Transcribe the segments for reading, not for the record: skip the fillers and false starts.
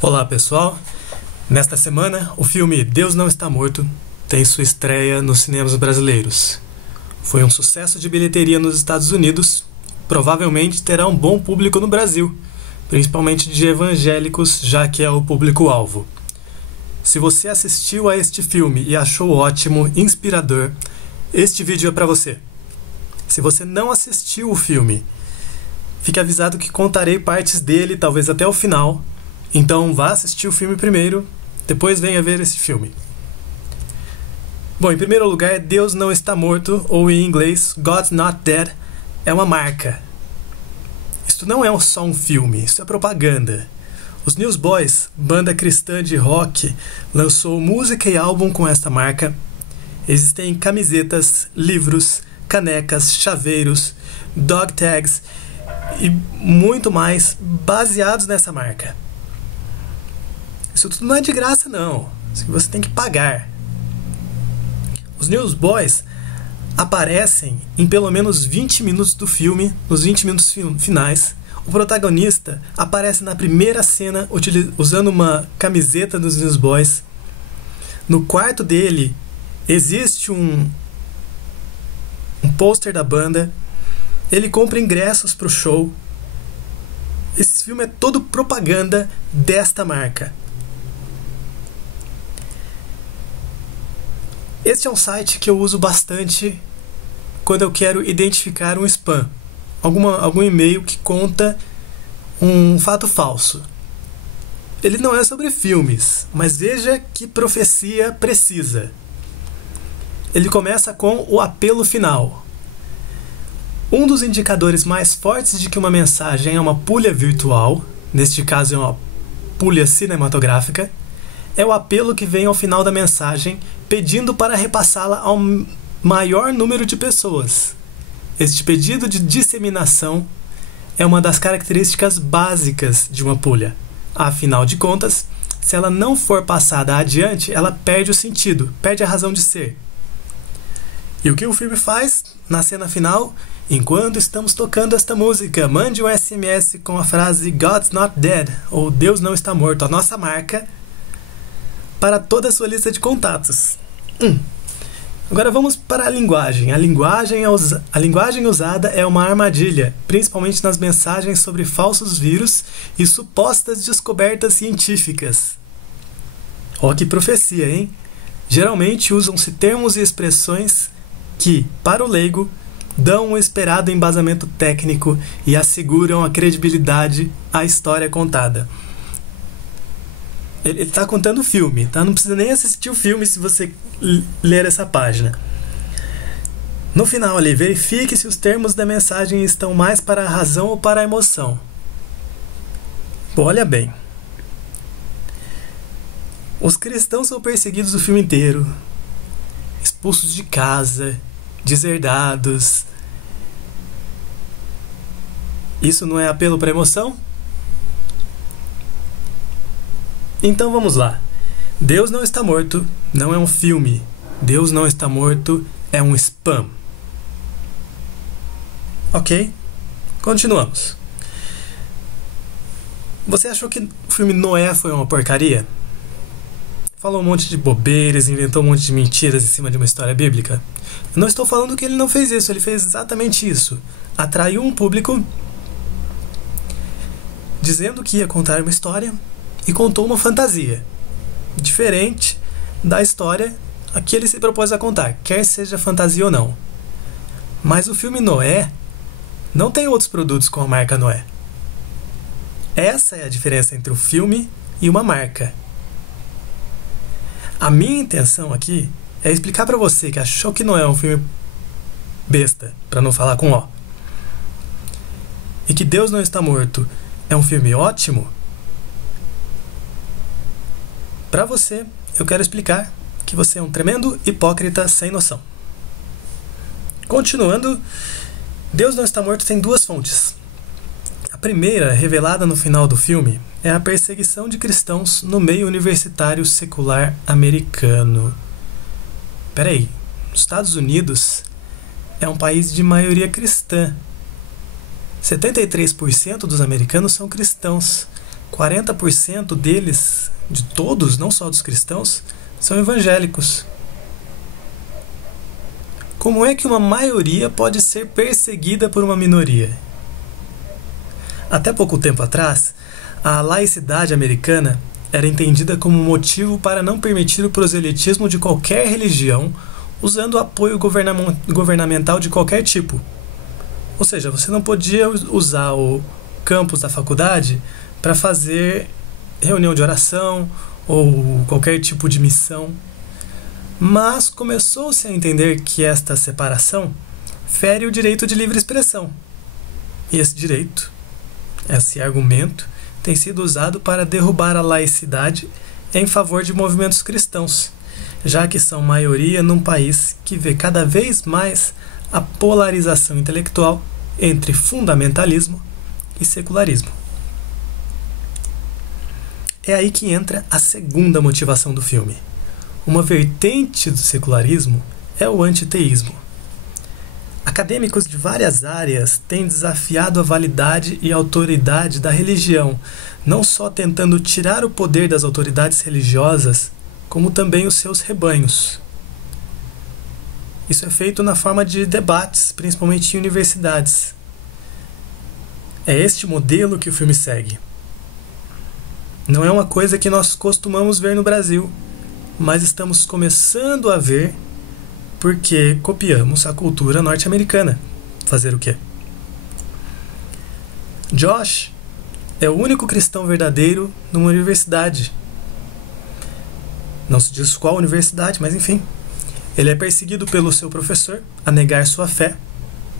Olá pessoal, nesta semana o filme Deus Não Está Morto tem sua estreia nos cinemas brasileiros. Foi um sucesso de bilheteria nos Estados Unidos, provavelmente terá um bom público no Brasil, principalmente de evangélicos, já que é o público-alvo. Se você assistiu a este filme e achou ótimo, inspirador, este vídeo é para você. Se você não assistiu o filme, fique avisado que contarei partes dele, talvez até o final. Então vá assistir o filme primeiro, depois venha ver esse filme. Bom, em primeiro lugar, Deus Não Está Morto, ou em inglês, God's Not Dead, é uma marca. Isto não é só um filme, isso é propaganda. Os Newsboys, banda cristã de rock, lançou música e álbum com esta marca. Existem camisetas, livros, canecas, chaveiros, dog tags e muito mais baseados nessa marca. Isso tudo não é de graça, não. Isso você tem que pagar. Os Newsboys aparecem em pelo menos 20 minutos do filme, nos 20 minutos finais. O protagonista aparece na primeira cena usando uma camiseta dos Newsboys. No quarto dele existe um pôster da banda. Ele compra ingressos para o show. Esse filme é todo propaganda desta marca. Este é um site que eu uso bastante quando eu quero identificar um spam. Algum e-mail que conta um fato falso. Ele não é sobre filmes, mas veja que profecia precisa. Ele começa com o apelo final. Um dos indicadores mais fortes de que uma mensagem é uma pulha virtual, neste caso é uma pulha cinematográfica, é o apelo que vem ao final da mensagem pedindo para repassá-la ao maior número de pessoas. Este pedido de disseminação é uma das características básicas de uma pulha. Afinal de contas, se ela não for passada adiante, ela perde o sentido, perde a razão de ser. E o que o filme faz na cena final? Enquanto estamos tocando esta música, mande um SMS com a frase God's Not Dead, ou Deus Não Está Morto, a nossa marca, para toda a sua lista de contatos. Agora vamos para a linguagem. A linguagem usada é uma armadilha, principalmente nas mensagens sobre falsos vírus e supostas descobertas científicas. Ó, que profecia, hein? Geralmente usam-se termos e expressões que, para o leigo, dão o esperado embasamento técnico e asseguram a credibilidade à história contada. Ele está contando o filme, tá? Não precisa nem assistir o filme se você ler essa página. No final ali, verifique se os termos da mensagem estão mais para a razão ou para a emoção. Bom, olha bem. Os cristãos são perseguidos o filme inteiro, expulsos de casa, deserdados. Isso não é apelo para a emoção? Então vamos lá. Deus Não Está Morto não é um filme. Deus Não Está Morto é um spam. Ok? Continuamos. Você achou que o filme Noé foi uma porcaria? Falou um monte de bobeiras, inventou um monte de mentiras em cima de uma história bíblica? Eu não estou falando que ele não fez isso, ele fez exatamente isso. Atraiu um público dizendo que ia contar uma história e contou uma fantasia, diferente da história a que ele se propôs a contar, quer seja fantasia ou não. Mas o filme Noé não tem outros produtos com a marca Noé. Essa é a diferença entre o filme e uma marca. A minha intenção aqui é explicar para você que achou que Noé é um filme besta, para não falar com ó, e que Deus Não Está Morto é um filme ótimo. Para você, eu quero explicar que você é um tremendo hipócrita sem noção. Continuando, Deus Não Está Morto tem duas fontes. A primeira, revelada no final do filme, é a perseguição de cristãos no meio universitário secular americano. Peraí, os Estados Unidos é um país de maioria cristã. 73% dos americanos são cristãos. 40% deles, de todos, não só dos cristãos, são evangélicos. Como é que uma maioria pode ser perseguida por uma minoria? Até pouco tempo atrás, a laicidade americana era entendida como motivo para não permitir o proselitismo de qualquer religião, usando o apoio governamental de qualquer tipo. Ou seja, você não podia usar o campus da faculdade para fazer reunião de oração ou qualquer tipo de missão. Mas começou-se a entender que esta separação fere o direito de livre expressão. E esse direito, esse argumento, tem sido usado para derrubar a laicidade em favor de movimentos cristãos, já que são maioria num país que vê cada vez mais a polarização intelectual entre fundamentalismo e secularismo. É aí que entra a segunda motivação do filme. Uma vertente do secularismo é o antiteísmo. Acadêmicos de várias áreas têm desafiado a validade e a autoridade da religião, não só tentando tirar o poder das autoridades religiosas, como também os seus rebanhos. Isso é feito na forma de debates, principalmente em universidades. É este modelo que o filme segue. Não é uma coisa que nós costumamos ver no Brasil, mas estamos começando a ver porque copiamos a cultura norte-americana. Fazer o quê? Josh é o único cristão verdadeiro numa universidade. Não se diz qual universidade, mas enfim. Ele é perseguido pelo seu professor a negar sua fé.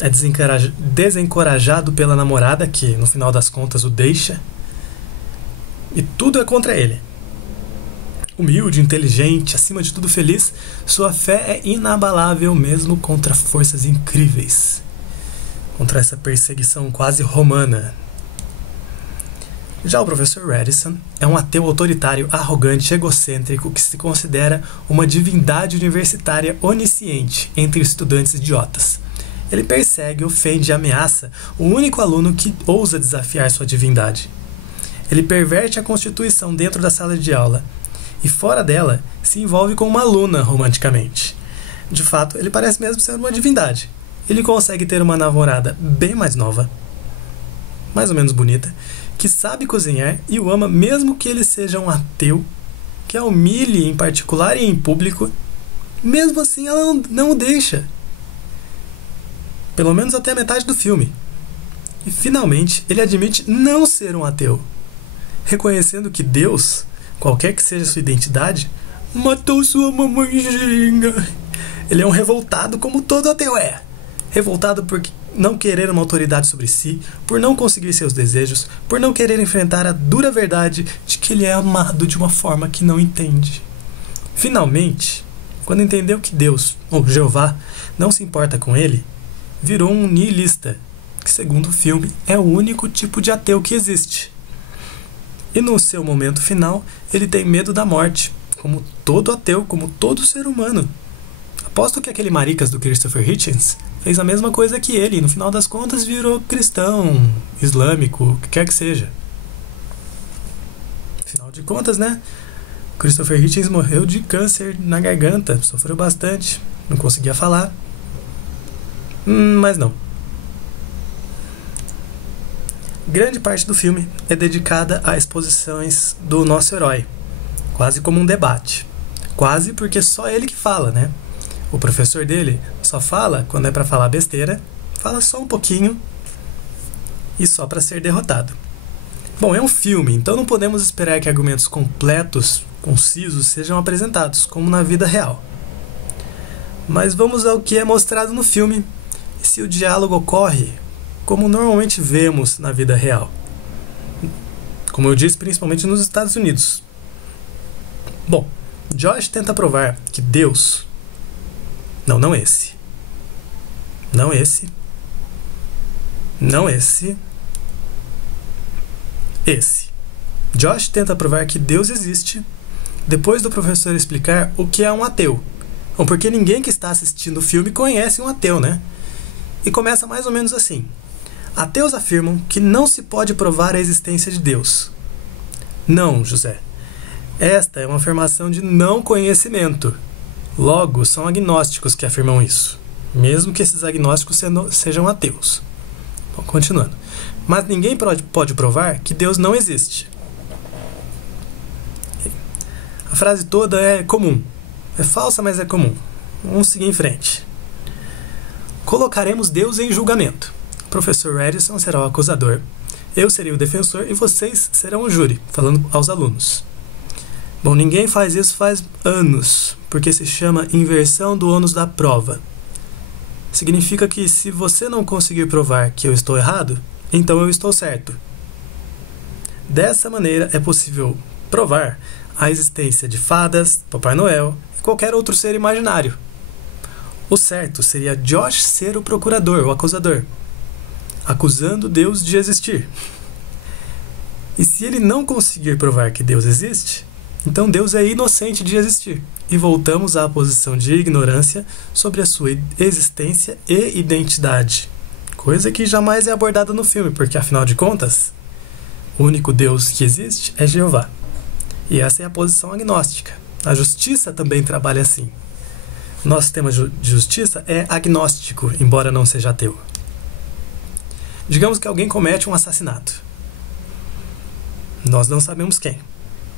É desencorajado pela namorada, que no final das contas o deixa. E tudo é contra ele. Humilde, inteligente, acima de tudo feliz, sua fé é inabalável mesmo contra forças incríveis. Contra essa perseguição quase romana. Já o professor Radisson é um ateu autoritário, arrogante, egocêntrico que se considera uma divindade universitária onisciente entre estudantes idiotas. Ele persegue, ofende e ameaça o único aluno que ousa desafiar sua divindade. Ele perverte a Constituição dentro da sala de aula e fora dela se envolve com uma aluna romanticamente. De fato, ele parece mesmo ser uma divindade. Ele consegue ter uma namorada bem mais nova, mais ou menos bonita, que sabe cozinhar e o ama mesmo que ele seja um ateu, que a humilhe em particular e em público. Mesmo assim, ela não o deixa. Pelo menos até a metade do filme. E finalmente, ele admite não ser um ateu, reconhecendo que Deus, qualquer que seja sua identidade, matou sua mamãezinha. Ele é um revoltado como todo ateu é. Revoltado por não querer uma autoridade sobre si, por não conseguir seus desejos, por não querer enfrentar a dura verdade de que ele é amado de uma forma que não entende. Finalmente, quando entendeu que Deus, ou Jeová, não se importa com ele, virou um nihilista, que segundo o filme é o único tipo de ateu que existe. E no seu momento final, ele tem medo da morte, como todo ateu, como todo ser humano. Aposto que aquele maricas do Christopher Hitchens fez a mesma coisa que ele, e no final das contas virou cristão, islâmico, o que quer que seja. Afinal de contas, né? Christopher Hitchens morreu de câncer na garganta, sofreu bastante, não conseguia falar. Mas não. Grande parte do filme é dedicada a exposições do nosso herói, quase como um debate. Quase porque só ele que fala, né? O professor dele só fala quando é para falar besteira, fala só um pouquinho e só para ser derrotado. Bom, é um filme, então não podemos esperar que argumentos completos, concisos, sejam apresentados, como na vida real. Mas vamos ao que é mostrado no filme, e se o diálogo ocorre como normalmente vemos na vida real. Como eu disse, principalmente nos Estados Unidos. Bom, Josh tenta provar que Deus... Não esse. Não esse. Não esse. Esse. Josh tenta provar que Deus existe depois do professor explicar o que é um ateu. Bom, porque ninguém que está assistindo o filme conhece um ateu, né? E começa mais ou menos assim. Ateus afirmam que não se pode provar a existência de Deus. Não, José. Esta é uma afirmação de não conhecimento. Logo, são agnósticos que afirmam isso, mesmo que esses agnósticos sejam ateus. Bom, continuando. Mas ninguém pode provar que Deus não existe. A frase toda é comum. É falsa, mas é comum. Vamos seguir em frente. Colocaremos Deus em julgamento. O professor Edison será o acusador, eu serei o defensor e vocês serão o júri, falando aos alunos. Bom, ninguém faz isso faz anos, porque se chama inversão do ônus da prova. Significa que se você não conseguir provar que eu estou errado, então eu estou certo. Dessa maneira é possível provar a existência de fadas, Papai Noel e qualquer outro ser imaginário. O certo seria Josh ser o procurador, o acusador, acusando Deus de existir. E se ele não conseguir provar que Deus existe, então Deus é inocente de existir. E voltamos à posição de ignorância sobre a sua existência e identidade. Coisa que jamais é abordada no filme, porque afinal de contas, o único Deus que existe é Jeová. E essa é a posição agnóstica. A justiça também trabalha assim. Nosso sistema de justiça é agnóstico, embora não seja ateu. Digamos que alguém comete um assassinato. Nós não sabemos quem.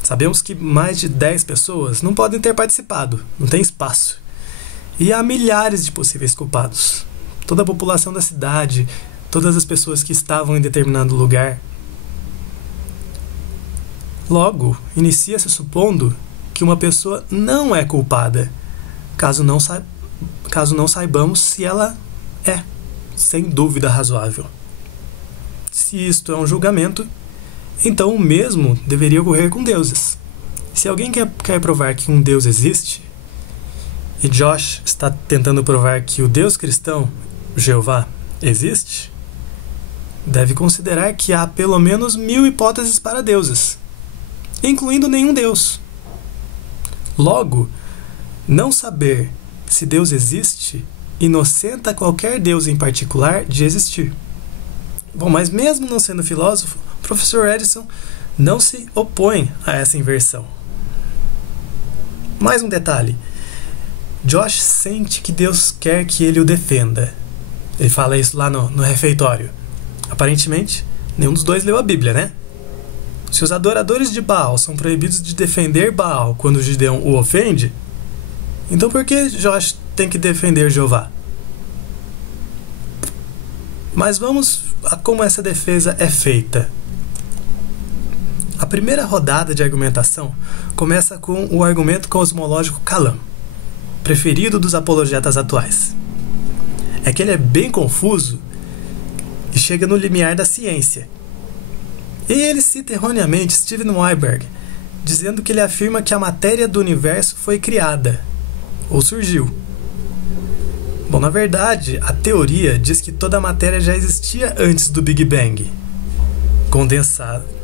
Sabemos que mais de 10 pessoas não podem ter participado, não tem espaço. E há milhares de possíveis culpados. Toda a população da cidade, todas as pessoas que estavam em determinado lugar. Logo, inicia-se supondo que uma pessoa não é culpada, caso não saibamos se ela é, sem dúvida razoável. Se isto é um julgamento, então o mesmo deveria ocorrer com deuses. Se alguém quer provar que um Deus existe, e Josh está tentando provar que o Deus cristão, Jeová, existe, deve considerar que há pelo menos 1000 hipóteses para deuses, incluindo nenhum Deus. Logo, não saber se Deus existe inocenta qualquer Deus em particular de existir. Bom, mas mesmo não sendo filósofo, o professor Edison não se opõe a essa inversão. Mais um detalhe. Josh sente que Deus quer que ele o defenda. Ele fala isso lá no refeitório. Aparentemente, nenhum dos dois leu a Bíblia, né? Se os adoradores de Baal são proibidos de defender Baal quando Gideão o ofende, então por que Josh tem que defender Jeová? Mas vamos a como essa defesa é feita. A primeira rodada de argumentação começa com o argumento cosmológico Kalam, preferido dos apologetas atuais. É que ele é bem confuso e chega no limiar da ciência. E ele cita erroneamente Steven Weinberg, dizendo que ele afirma que a matéria do universo foi criada, ou surgiu. Bom, na verdade, a teoria diz que toda a matéria já existia antes do Big Bang,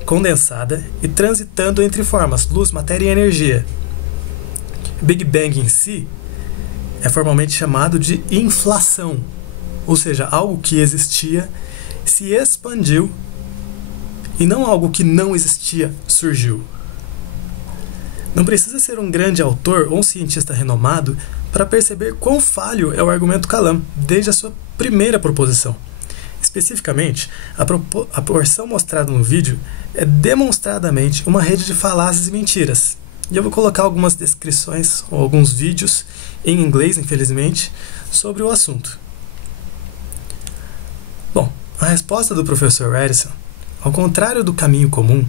condensada e transitando entre formas, luz, matéria e energia. O Big Bang em si é formalmente chamado de inflação, ou seja, algo que existia se expandiu e não algo que não existia surgiu. Não precisa ser um grande autor ou um cientista renomado para perceber quão falho é o argumento Kalam desde a sua primeira proposição. Especificamente, a porção mostrada no vídeo é demonstradamente uma rede de falácias e mentiras. E eu vou colocar algumas descrições ou alguns vídeos em inglês, infelizmente, sobre o assunto. Bom, a resposta do professor Edison, ao contrário do caminho comum,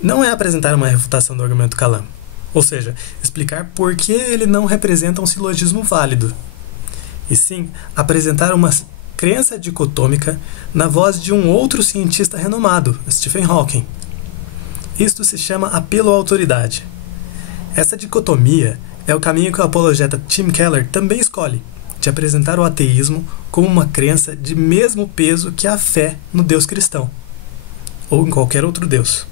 não é apresentar uma refutação do argumento Kalam, ou seja, explicar por que ele não representa um silogismo válido, e sim apresentar uma crença dicotômica na voz de um outro cientista renomado, Stephen Hawking. Isto se chama apelo à autoridade. Essa dicotomia é o caminho que o apologeta Tim Keller também escolhe, de apresentar o ateísmo como uma crença de mesmo peso que a fé no Deus cristão, ou em qualquer outro Deus.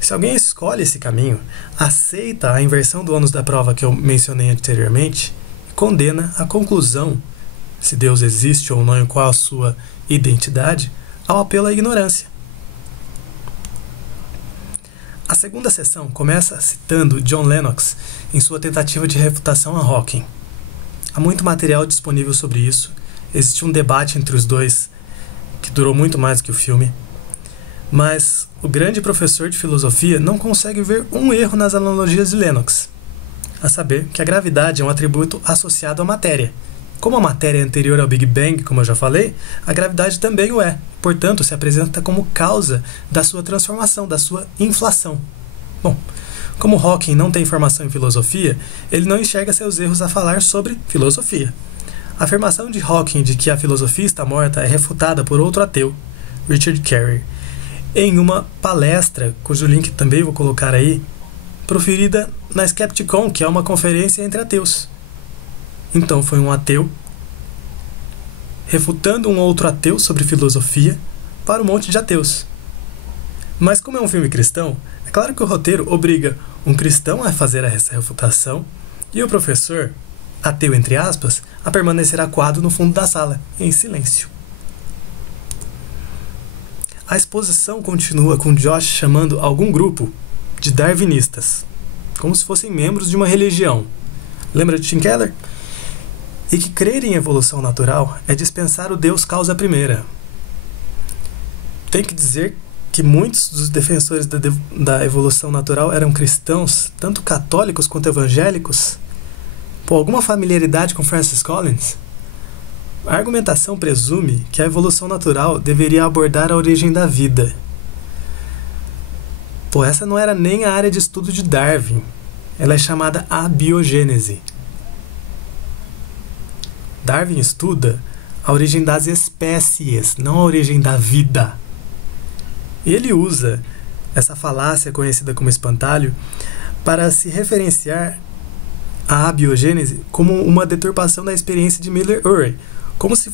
Se alguém escolhe esse caminho, aceita a inversão do ônus da prova que eu mencionei anteriormente e condena a conclusão, se Deus existe ou não e qual a sua identidade, ao apelo à ignorância. A segunda sessão começa citando John Lennox em sua tentativa de refutação a Hawking. Há muito material disponível sobre isso, existe um debate entre os dois que durou muito mais do que o filme, mas o grande professor de filosofia não consegue ver um erro nas analogias de Lennox, a saber que a gravidade é um atributo associado à matéria. Como a matéria é anterior ao Big Bang, como eu já falei, a gravidade também o é, portanto se apresenta como causa da sua transformação, da sua inflação. Bom, como Hawking não tem formação em filosofia, ele não enxerga seus erros a falar sobre filosofia. A afirmação de Hawking de que a filosofia está morta é refutada por outro ateu, Richard Carey, em uma palestra, cujo link também vou colocar aí, proferida na Skepticon, que é uma conferência entre ateus. Então foi um ateu refutando um outro ateu sobre filosofia para um monte de ateus. Mas como é um filme cristão, é claro que o roteiro obriga um cristão a fazer essa refutação e o professor, ateu entre aspas, a permanecer acuado no fundo da sala, em silêncio. A exposição continua com Josh chamando algum grupo de darwinistas, como se fossem membros de uma religião. Lembra de Tim Keller? E que crer em evolução natural é dispensar o Deus causa primeira. Tem que dizer que muitos dos defensores da evolução natural eram cristãos, tanto católicos quanto evangélicos. Por alguma familiaridade com Francis Collins? A argumentação presume que a evolução natural deveria abordar a origem da vida. Pô, essa não era nem a área de estudo de Darwin. Ela é chamada abiogênese. Darwin estuda a origem das espécies, não a origem da vida. E ele usa essa falácia conhecida como espantalho para se referenciar à abiogênese como uma deturpação da experiência de Miller-Urey, como se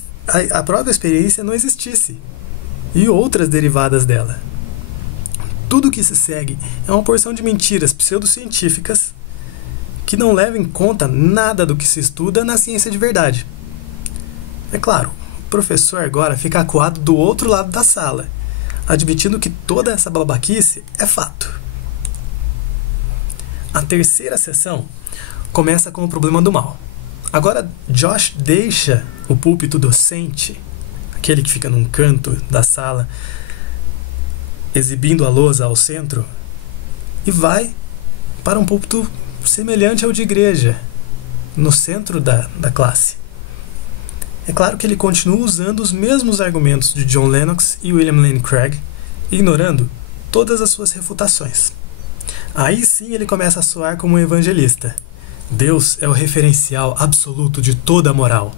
a própria experiência não existisse, e outras derivadas dela. Tudo o que se segue é uma porção de mentiras pseudocientíficas que não levam em conta nada do que se estuda na ciência de verdade. É claro, o professor agora fica acuado do outro lado da sala, admitindo que toda essa babaquice é fato. A terceira sessão começa com o problema do mal. Agora Josh deixa o púlpito docente, aquele que fica num canto da sala, exibindo a lousa ao centro, e vai para um púlpito semelhante ao de igreja, no centro da classe. É claro que ele continua usando os mesmos argumentos de John Lennox e William Lane Craig, ignorando todas as suas refutações. Aí sim ele começa a soar como um evangelista. Deus é o referencial absoluto de toda a moral.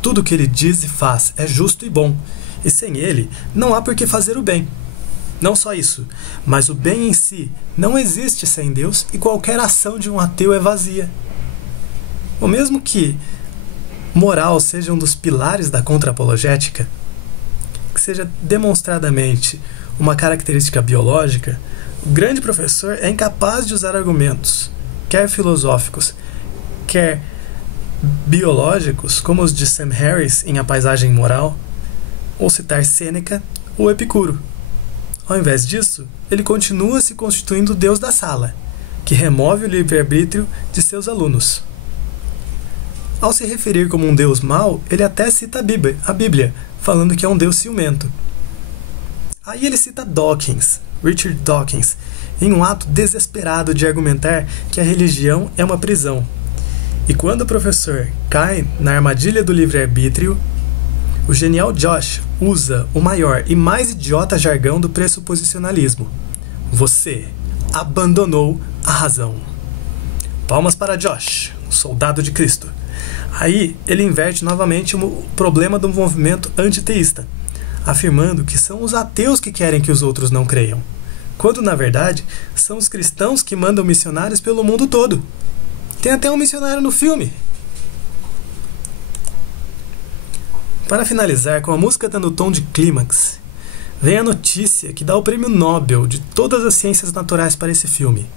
Tudo o que ele diz e faz é justo e bom, e sem ele não há por que fazer o bem. Não só isso, mas o bem em si não existe sem Deus e qualquer ação de um ateu é vazia. O mesmo que moral seja um dos pilares da contra-apologética, que seja demonstradamente uma característica biológica, o grande professor é incapaz de usar argumentos, quer filosóficos, quer biológicos, como os de Sam Harris em A Paisagem Moral, ou citar Sêneca ou Epicuro. Ao invés disso, ele continua se constituindo o Deus da sala, que remove o livre-arbítrio de seus alunos. Ao se referir como um Deus mau, ele até cita a Bíblia, falando que é um Deus ciumento. Aí ele cita Dawkins, Richard Dawkins, em um ato desesperado de argumentar que a religião é uma prisão. E quando o professor cai na armadilha do livre-arbítrio, o genial Josh usa o maior e mais idiota jargão do pressuposicionalismo. Você abandonou a razão. Palmas para Josh, o soldado de Cristo. Aí ele inverte novamente o problema do movimento antiteísta, afirmando que são os ateus que querem que os outros não creiam, quando na verdade são os cristãos que mandam missionários pelo mundo todo. Tem até um missionário no filme. Para finalizar, com a música dando tom de clímax, vem a notícia que dá o prêmio Nobel de todas as ciências naturais para esse filme.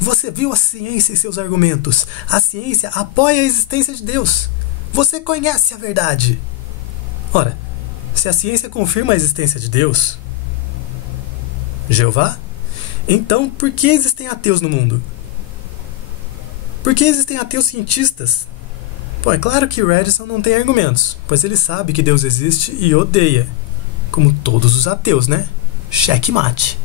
Você viu a ciência e seus argumentos. A ciência apoia a existência de Deus. Você conhece a verdade. Ora, se a ciência confirma a existência de Deus, Jeová, Então, por que existem ateus no mundo? Por que existem ateus cientistas? Pô, é claro que Redson não tem argumentos, pois ele sabe que Deus existe e odeia. Como todos os ateus, né? Checkmate.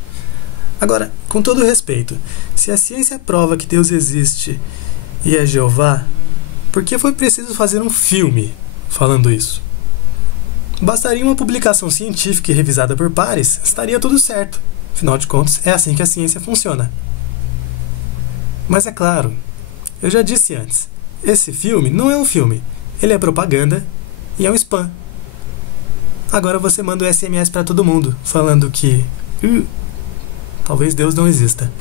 Agora, com todo respeito, se a ciência prova que Deus existe e é Jeová, por que foi preciso fazer um filme falando isso? Bastaria uma publicação científica e revisada por pares, estaria tudo certo. Afinal de contas, é assim que a ciência funciona. Mas é claro, eu já disse antes, esse filme não é um filme, ele é propaganda e é um spam. Agora você manda o SMS para todo mundo, falando que talvez Deus não exista.